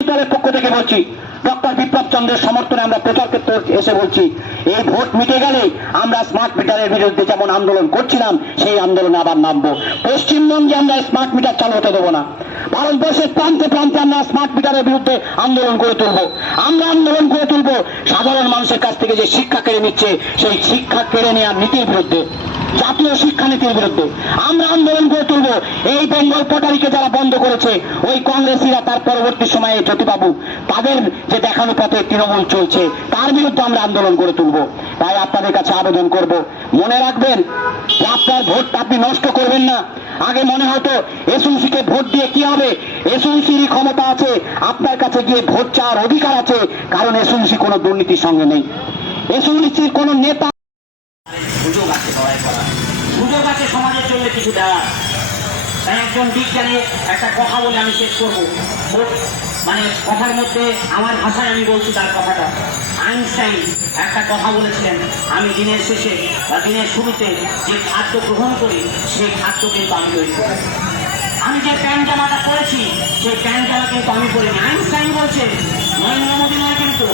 দলের পক্ষ থেকে বলছি, ডক্টর বিপ্লব চন্দ্রের সমর্থনে আমরা প্রচার ক্ষেত্রে এসে বলছি, এই ভোট মিটে গেলে আমরা স্মার্ট মিটারের বিরুদ্ধে যেমন আন্দোলন করছিলাম সেই আন্দোলনে আবার নামবো। পশ্চিমবঙ্গে আমরা স্মার্ট মিটার চালু হতে দেবো না। ভারতবর্ষের প্রান্তে প্রান্তে আমরা স্মার্ট মিটারের বিরুদ্ধে আন্দোলন করে তুলবো। আমরা আন্দোলন করে তুলবো সাধারণ মানুষের কাছ থেকে যে শিক্ষা কেড়ে নিচ্ছে সেই শিক্ষা কেড়ে নেওয়ার নীতির বিরুদ্ধে, জাতীয় শিক্ষানীতির বিরুদ্ধে আমরা আন্দোলন করে তুলবো। এই বেঙ্গল পোর্টালকে যারা বন্ধ করেছে ওই কংগ্রেসীরা, তার পরবর্তী সময়ে জ্যোতিবাবু, তাদের যে দেখানো পথে তৃণমূল চলছে তার বিরুদ্ধে আমরা আন্দোলন করে তুলবো। তাই আপনাদের কাছে আবেদন করব, মনে রাখবেন যে আপনার ভোটটা আপনি নষ্ট করবেন না। আগে মনে হতো এসইউসিকে ভোট দিয়ে কি হবে, এসইউসির ক্ষমতা আছে, আপনার কাছে গিয়ে ভোট চাওয়ার অধিকার আছে, কারণ এসইউসি কোনো দুর্নীতির সঙ্গে নেই। এসইউসির কোনো নেতা সুযোগ আছে লড়াই করার, সুযোগ আছে সমাজের জন্য কিছু দেওয়ার। তাই একজন বিজ্ঞানী একটা কথা বলে আমি শেষ করবো, মানে কথার মধ্যে আমার ভাষায় আমি বলছি তার কথাটা। আইনস্টাইন একটা কথা বলেছিলেন, আমি দিনের শেষে বা দিনের শুরুতে যে খাদ্য গ্রহণ করি সেই খাদ্য কিন্তু আমি তৈরি করি। আমি যে প্যান্ট জামাটা পরেছি সেই প্যান্ট জামা কিন্তু আমি পরিনি। আইনস্টাইন বলছে, নরেন্দ্র মোদী নয় কিন্তু।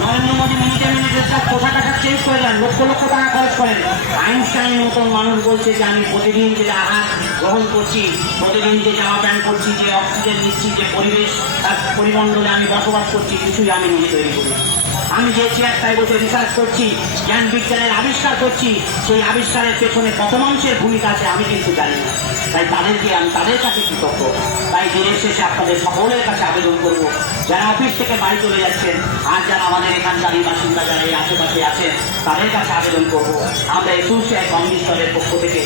নরেন্দ্র মোদী মিনিটে মিনিটে সব পোশাক আশাক চেঞ্জ করে দেন, লক্ষ লক্ষ টাকা খরচ করেন। আইনস্টাইন মতন মানুষ বলছে যে আমি প্রতিদিন যে আহার গ্রহণ করছি, প্রতিদিন যে জামা প্যান্ট করছি, যে অক্সিজেন নিচ্ছি, যে পরিবেশ পরিমণ্ডলে আমি বসবাস করছি, কিছুই আমি নিজে তৈরি করি। আমি যে চেয়ারটায় বসে রিসার্চ করছি, জ্ঞান বিজ্ঞানের আবিষ্কার করছি, সেই আবিষ্কারের পেছনে কত মানুষের ভূমিকা আছে আমি কিন্তু জানি না। তাই আমি তাদের কাছে কৃতজ্ঞ। তাই দিনের শেষে আপনাদের সকলের কাছে আবেদন করব, যারা অফিস থেকে বাড়ি চলে যাচ্ছেন আর যারা আমাদের এখানকারই বাসিন্দা যারা এই আশেপাশে আছেন তাদের কাছে আবেদন করব, আমরা এসইউসি কমিউনিস্ট দলের পক্ষ থেকে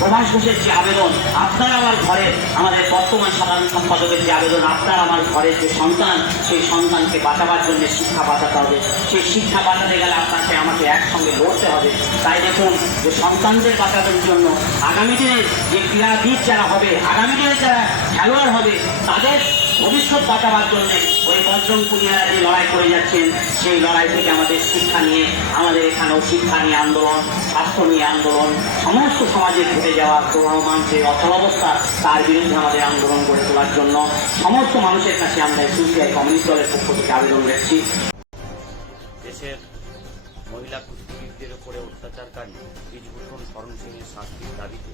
প্রভাস ঘোষের যে আবেদন, আপনার আমার ঘরের, আমাদের বর্তমান সাধারণ সম্পাদকের যে আবেদন, আপনার আমার ঘরের যে সন্তান, সেই সন্তানকে বাঁচাবার জন্য শিক্ষা বাঁচাতে হবে। সেই শিক্ষা বাঁচাতে গেলে আপনাকে আমাকে একসঙ্গে লড়তে হবে। তাই দেখুন যে সন্তানদের বাঁচানোর জন্য আগামী দিনের যে ক্রীড়াবিদ যারা হবে, আগামী দিনের যারা খেলোয়াড় হবে, তাদের ভবিষ্যৎ বাঁচাবার জন্য ওই বজরং পুনিয়ারা যে লড়াই করে যাচ্ছেন, সেই লড়াই থেকে আমাদের শিক্ষা নিয়ে, আমাদের এখানেও শিক্ষা নিয়ে আন্দোলন, স্বাস্থ্য নিয়ে আন্দোলন, সমস্ত সমাজে ঘটে যাওয়া প্রবহমান যে অচলাবস্থা তার বিরুদ্ধে আমাদের আন্দোলন গড়ে তোলার জন্য সমস্ত মানুষের কাছে আমরা এসইউসিআই কমিউনিস্ট দলের পক্ষ থেকে আবেদন রাখছি। দেশের মহিলা কুস্তিগীরদের উপরে অত্যাচারকারী বীজভূষণ শরণ সিংয়ের শাস্তির দাবিতে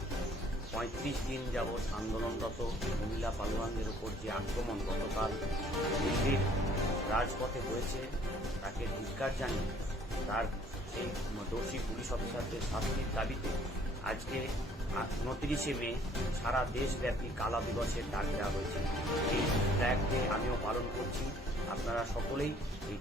৩৫ দিন যাবৎ আন্দোলনরত মহিলা পালোয়ানদের উপর যে আক্রমণ গতকাল দিল্লির রাজপথে হয়েছে তাকে ধিক্কার জানিয়ে তার সেই দোষী পুলিশ অফিসারদের শাস্তির দাবিতে আজকে ২৯শে মে সারা দেশব্যাপী কালা দিবসের ডাক দেওয়া হয়েছে। এই ফ্ল্যাগ ডে আমিও পালন করছি। আপনারা সকলেই এই